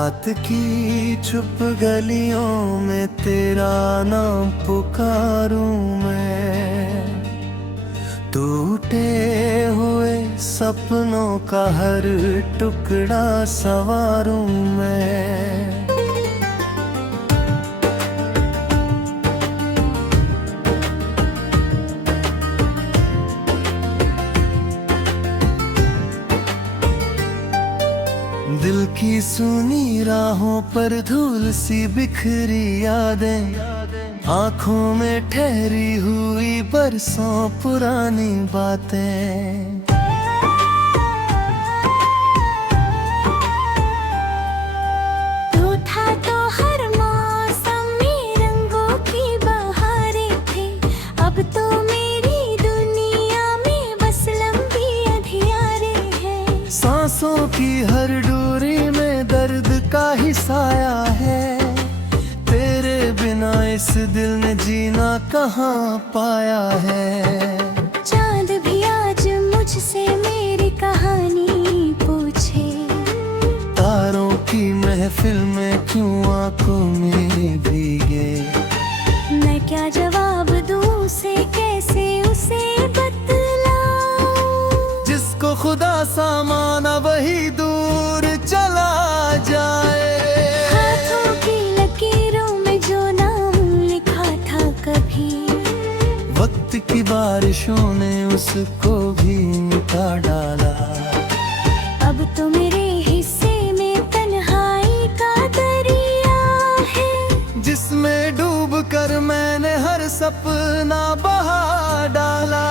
रात की चुप गलियों में तेरा नाम पुकारूं मैं। टूटे हुए सपनों का हर टुकड़ा संवारूं मैं। दिल की सुनी राहों पर धूल सी बिखरी यादें, आंखों में ठहरी हुई बरसों पुरानी बातें। तू था तो हर मौसम में रंगों की बहारें थी, अब तो मेरी दुनिया में बस लंबी अंधियारे हैं। सांसों की हर डोरी में दर्द का ही साया है, तेरे बिना इस दिल ने जीना कहाँ पाया है। चांद भी आज मुझसे मेरी कहानी पूछे, तारों की महफिल में क्यों आंखों में भीगे। मैं क्या जवाब दूं उसे, कैसे उसे बतलाऊं। जिसको खुदा सा माना वही दूर चला जाए। हाथों की लकीरों में जो नाम लिखा था कभी, वक्त की बारिशों ने उसको भी मिटा डाला। अब तो मेरे हिस्से में तन्हाई का दरिया है, जिसमें डूब कर मैंने हर सपना बहा डाला।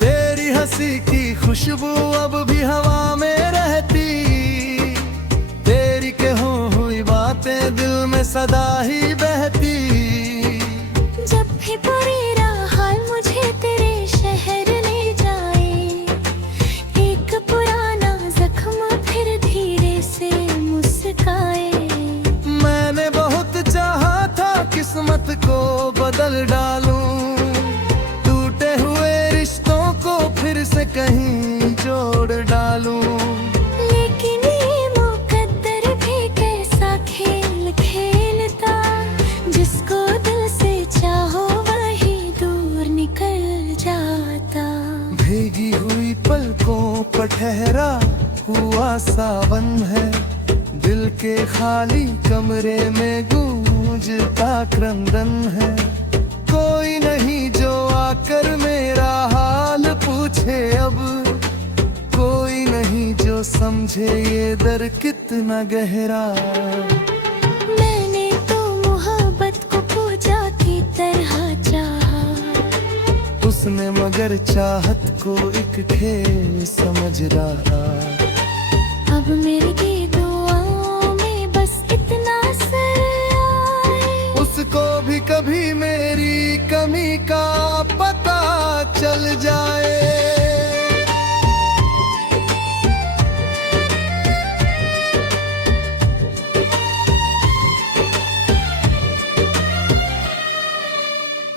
तेरी हंसी की खुशबू अब भी हवा में रहती, तेरी कहो हुई बातें दिल में सदा ही बहती। जब भी बुरा हाल मुझे तेरे शहर ले जाए, एक पुराना जख्म फिर धीरे से मुस्काए। मैंने बहुत चाहा था किस्मत को बदल डालूं, टूटे हुए रिश्तों को फिर से कहीं जोड़ डालूं। लेकिन ये मुकद्दर भी कैसा खेल खेलता, जिसको दिल से चाहो वही दूर निकल जाता। भीगी हुई पलकों पर ठहरा हुआ सावन है, दिल के खाली कमरे में गूंजता क्रंदन है। कोई नहीं जो आकर मेरा हाल पूछे अब, कोई नहीं जो समझे ये दर्द कितना गहरा। मैंने तो मोहब्बत को पूजा की तरह चाहा, उसने मगर चाहत को एक खेल समझ रहा। अब मेरी दुआओं में बस इतना सर आए, उसको भी कभी मेरी कमी का पता चल जाए।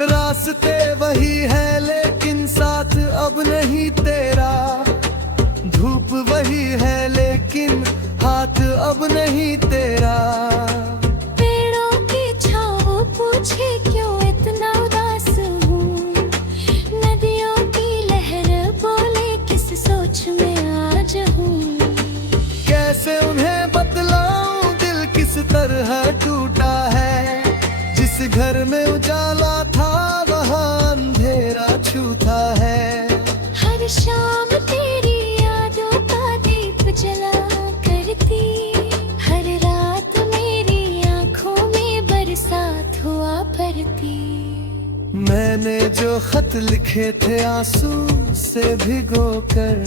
रास्ते वही है लेकिन साथ अब नहीं तेरा, धूप वही है लेकिन हाथ अब नहीं तेरा। पेड़ों की छाँव पूछे क्यों इतना उदास हूँ, नदियों की लहर बोले किस सोच में आज हूँ। कैसे उन्हें बतलाऊं दिल किस तरह टूटा है, जिस घर में उजाला था वहाँ अंधेरा छूता है। हर शाम तेरी यादों का दीप जला करती, हर रात मेरी आंखों में बरसात हुआ पड़ती। मैंने जो खत लिखे थे आंसू से भिगो कर,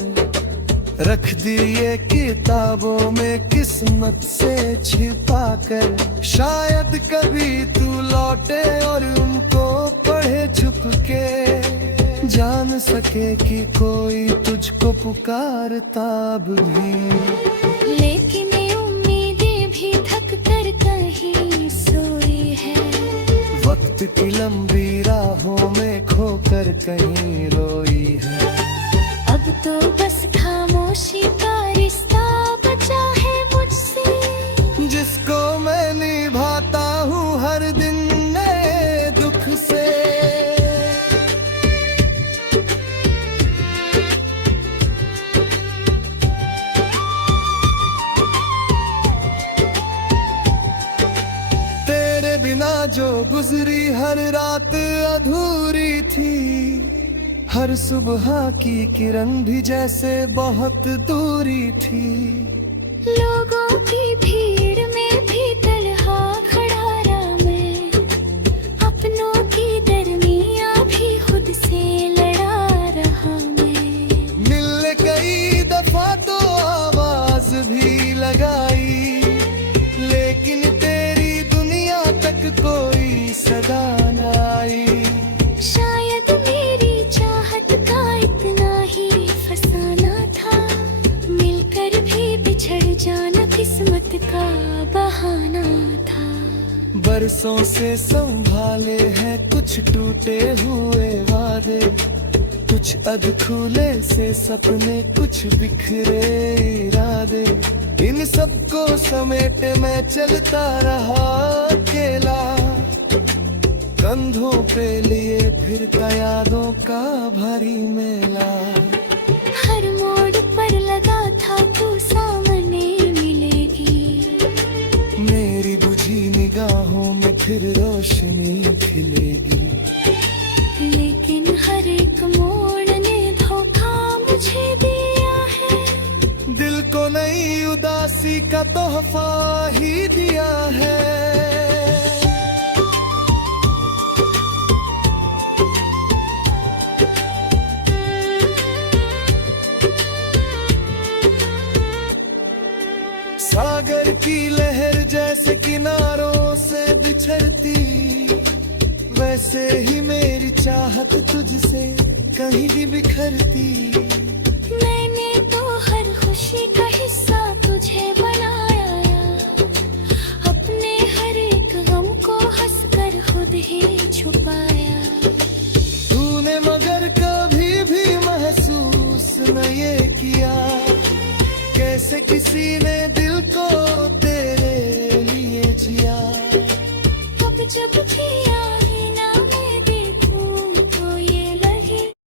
रख दिए किताबों में किस्मत से छिपा कर। शायद कभी तू लौटे और उनको पढ़े छुप के, जान सके कि कोई तुझको पुकारता अब भी। लेकिन ये उम्मीदें भी थक कर कहीं सोई है, वक्त वक्त की लंबी राहों में खोकर कहीं रोई है। अब तो बस खामोशी का रिश्ता बचा है मुझसे, जिसको मैं निभाता हूँ हर दिन नए दुख से। तेरे बिना जो गुजरी हर रात अधूरी थी, हर सुबह की किरण भी जैसे बहुत दूरी थी। लोगों की भीड़ में भी तन्हा खड़ा रहा मैं, अपनों की दरमियां भी खुद से लड़ा रहा मैं। मिलने कई दफा तो आवाज भी लगाई, लेकिन तेरी दुनिया तक कोई सदा न आई। शायद मेरी चाहत का इतना ही फसाना था, मिलकर भी बिछड़ जाना किस्मत का बहाना था। बरसों से संभाले हैं कुछ टूटे हुए वादे, कुछ अधखुले से सपने, कुछ बिखरे इरादे। इन सबको समेट मैं चलता रहा अकेला, कंधों पे लिए फिर का यादों का भारी मेला। हर मोड़ पर लगा था तू सामने मिलेगी, मेरी बुझी निगाहों में फिर रोशनी खिलेगी। लेकिन हर एक मोड़ ने धोखा मुझे दिया है, दिल को नई उदासी का तोहफा ही दिया है। सागर की लहर जैसे किनारों से बिछड़ती, वैसे ही मेरी चाहत तुझसे कहीं भी बिखरती। मैंने तो हर खुशी का हिस्सा तुझे बनाया, अपने हर एक गम को हंसकर खुद ही छुपाया। तूने मगर कभी भी महसूस न ये किया, कैसे किसी ने